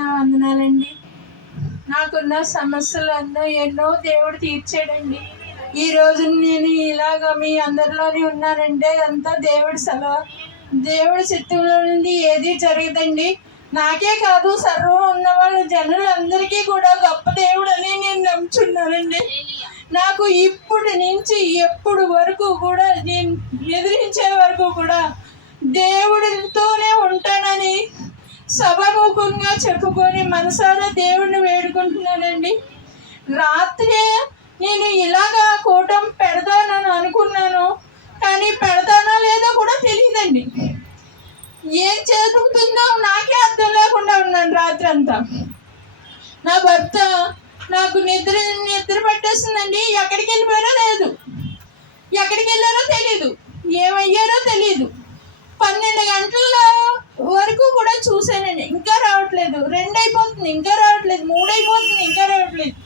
నా వందనాలండి. నాకున్న సమస్యలు ఎన్నో దేవుడు తీర్చాడండి. ఈ రోజు నేను ఇలాగ మీ అందరిలోనే ఉన్నానంటే అంతా దేవుడి సలహా, దేవుడి చిత్తంలో నుండి ఏది జరగదండి. నాకే కాదు, సర్వం ఉన్న వాళ్ళ జనులందరికీ కూడా గొప్ప దేవుడు అని నేను నమ్ముచున్నానండి. నాకు ఇప్పటి నుంచి ఎప్పుడు వరకు కూడా, నేను ఎదిరించే వరకు కూడా దేవుడితోనే ఉంటానని సభాముఖంగా చెప్పుకొని మనసారా దేవుడిని వేడుకుంటున్నానండి. రాత్రి నేను ఇలాగా కూటం పెడతానని అనుకున్నాను, కానీ పెడతానో లేదో కూడా తెలియదండి. ఏం జరుగుతుందో నాకే అర్థం లేకుండా ఉన్నాను రాత్రి అంతా. నా భర్త నాకు నిద్ర పట్టేస్తుందండి. ఎక్కడికి వెళ్ళిపోయారో లేదు, ఎక్కడికి వెళ్ళారో తెలీదు, ఏమయ్యారో తెలీదు. 12 గంటల వరకు కూడా చూశానండి, ఇంకా రావట్లేదు. 2 అయిపోతుంది, ఇంకా రావట్లేదు. 3 అయిపోతుంది, ఇంకా రావట్లేదు.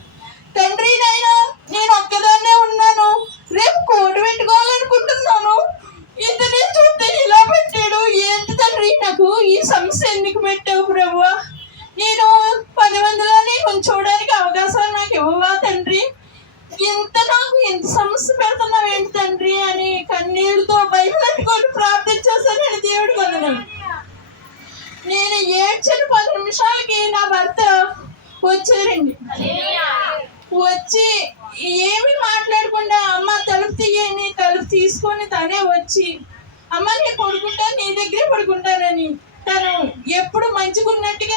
తండ్రి నైనా నేను ఒక్కదాన్నే ఉన్నాను, రేపు కోటు పెట్టుకోవాలనుకుంటున్నాను. ఇంతనే చూస్తే ఇలా పెట్టాడు. ఏంటి తండ్రి నాకు ఈ సమస్య ఎందుకు పెట్టావు ప్రభువా? నేను 10 మందిలోనే కొంచెం చూడడానికి అవకాశాలు నాకు ఇవ్వవా తండ్రి? నాకు ఇంత సమస్య పెడుతున్నావు ఏంటి తండ్రి అని కన్నీళ్ళతో భయపెట్టుకొని ప్రార్థించేసానని దేవుడు కొన్నాను. నేను ఏడ్చిన 10 నిమిషాలకి నా భర్త వచ్చారండి. వచ్చి ఏమి మాట్లాడకుండా, అమ్మ తలుపు తీయని, తలుపు తీసుకొని తనే వచ్చి, అమ్మ నేను పడుకుంటాను, నీ దగ్గరే పడుకుంటానని తను ఎప్పుడు మంచిగున్నట్టుగా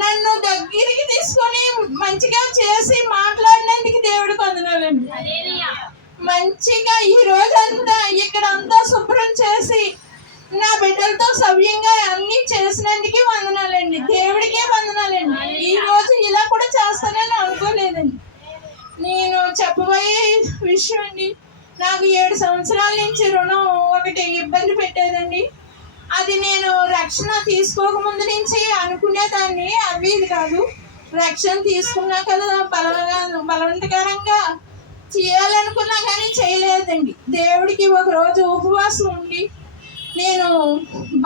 నన్ను దగ్గరికి తీసుకొని మంచిగా చేసి మాట్లాడినందుకు దేవుడికి వందనాలండి. మంచిగా ఈ రోజంతా ఇక్కడంతా శుభ్రం చేసి నా బిడ్డలతో సవ్యంగా అన్ని చేసినందుకే వందనాలండి. దేవుడికే వందనాలండి. ఈ రోజు ఇలా కూడా చేస్తానని అనుకోలేదండి. నేను చెప్పబోయే విషయం అండి, నాకు 7 సంవత్సరాల నుంచి రుణం ఒకటి ఇబ్బంది పెట్టేదండి. అది నేను రక్షణ తీసుకోకముందు నుంచి అనుకునేదాన్ని, అవి ఇది కాదు. రక్షణ తీసుకున్నా కదా బలవంతకరంగా చేయాలనుకున్నా కానీ చేయలేదండి. దేవుడికి ఒక రోజు ఉపవాసం ఉండి నేను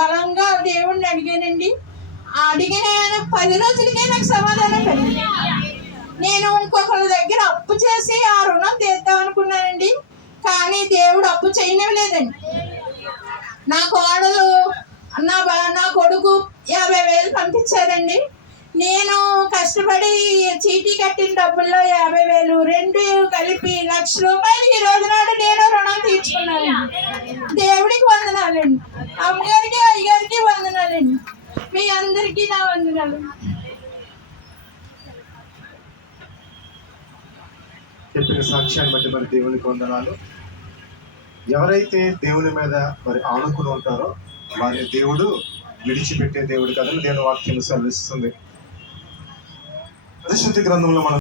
బలంగా దేవుడిని అడిగానండి. అడిగిన 10 రోజులకే నాకు సమాధానం కలిగింది. నేను ఇంకొకరి దగ్గర అప్పు చేసి ఆ రుణం తీద్దాం అనుకున్నానండి, కానీ దేవుడు అప్పు చేయనివ్వలేదండి. నా కోడలు నా కొడుకు 50,000 పంపించారండి. నేను కష్టపడి చీటీ కట్టిన డబ్బుల్లో 50,000 రెండు కలిపి ₹1,00,000 ఈ రోజు నాడు నేను రుణం తీర్చుకున్నాను. దేవుడికి వందనాలండి. అమ్మగారికి అయ్యగారికి వందనాలండి. మీ అందరికీ నా వందనాలు. చెప్పిన సాక్ష్యాన్ని బట్టి మరి దేవునికి వందనాలు. ఎవరైతే దేవుని మీద మరి ఆనుకుని ఉంటారో వారిని దేవుడు విడిచిపెట్టే దేవుడు కదని దేవుని వాక్యం సెలవిస్తుంది. పరిశుద్ధ గ్రంథంలో మనం